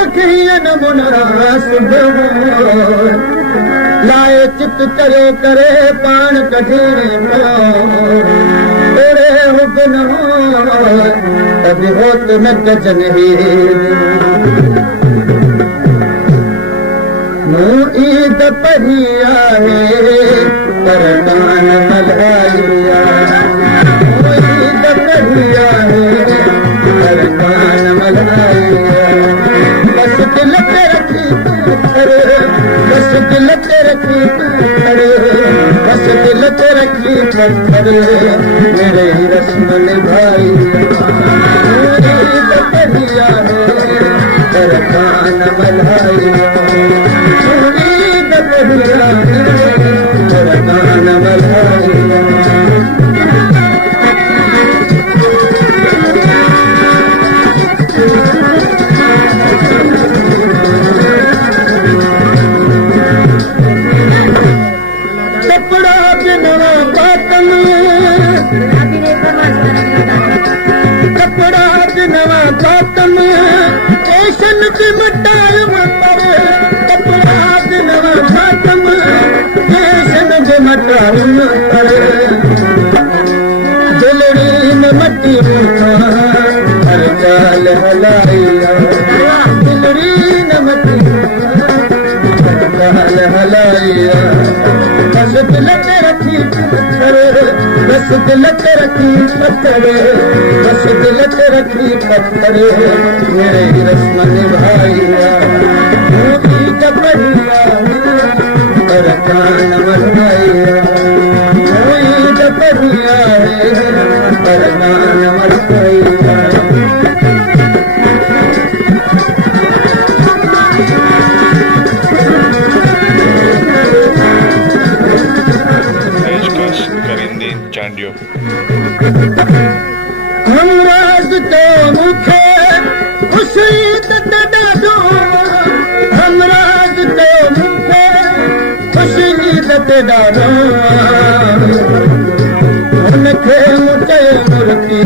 सखियन मुनासिब लाए चित करियो करे पाण कढीने तेरे हुक्म तब होत न गजन ही ईद पढ़ी आहे पर कान मल्हाइया ईद पढ़ी आहे पर कान मल्हाइया बस दिल ते रखी बस दिल ते रखी बस दिल ते रखी पत्थर मेरे रस्म निभाई ईद पढ़ी आहे पर कान मल्हाइया कपड़ा नवा पातम स्टेशन की मटायो कपड़ा नवा पातम स्टेशन के मटायो दिलड़ी में मट्टी हर चाल हलाइया दिलड़ी में मट्टी हर चाल हलाइया बस दिल ते रखी बस दिल ते रखी पत्थर बस दिल ते रखी पत्थर मेरे रस्म निभाइया ईद पढ़िया पर कान मल्हाइया ईद पढ़िया पर कान मल्हाइया चांडियो हमराज तो मुखे खुशी ते डाडो हमराज तो मुखे खुशी ते डाडो उनखे मुझे मुर्ती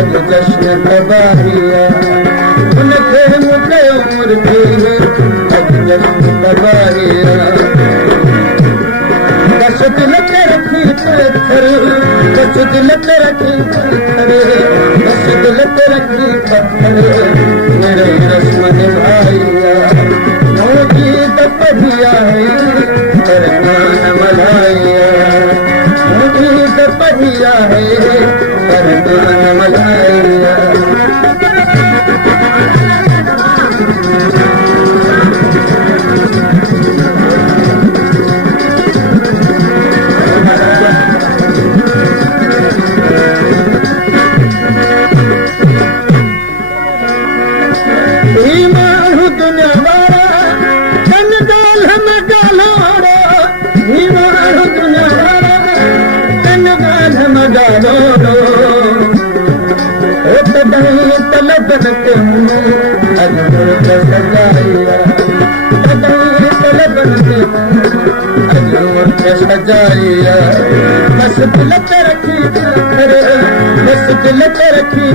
अज जश्न तबाहिया उनखे मुझे मुर्ती अज जश्न तबाहिया बस दिल ते रखी पत्थर बस दिल ते रखी पत्थर बस दिल ते रखी पत्थर मेरे रस्म निभाइया ईद पढ़िया है पर कान मल्हाइया ईद पढ़िया है पर कान मल्हाइया सजाइया बस दिल ते रखी बस दिल ते रखी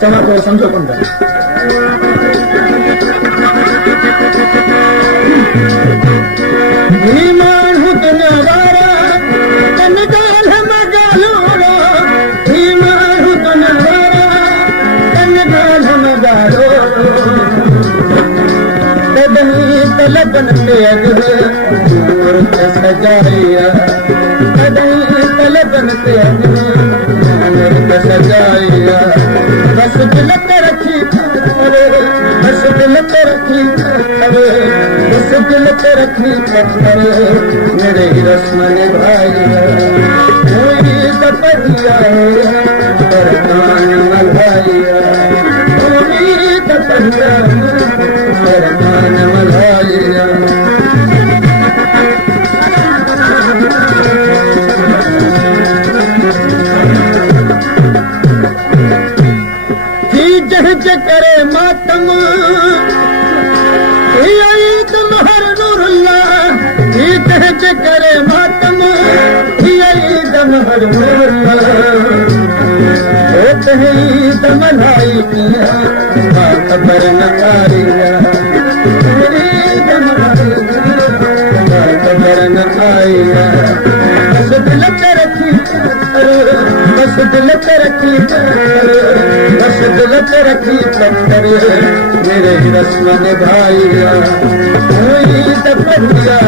चमा को समझो कौन माण्हू दुनिया वारा कन गाल मगालो माण्हू दुनिया वारा कन गाल मगालो तलबन ते अजूर सजाइया तलबन ते अजूर सजाइया बस दिल ते रखी बस दिल ते रखी बस दिल ते रखी पत्थर मेरे रस्म निभाइया ईद पढ़िया पर कान मल्हाइया ईद पढ़िया पर कान मल्हाइया जह करे मातम ईद महर नूरुल्ला जह करे मातम ईद महर नूरुल्ला ईद मनाई मां ख़बर न आई ईद मनाई मां ख़बर न आई बस दिल ते रखी बस दिल ते रखी बस दिल ते रखी पत्थर मेरे रस्म निभाई ईद पढ़िया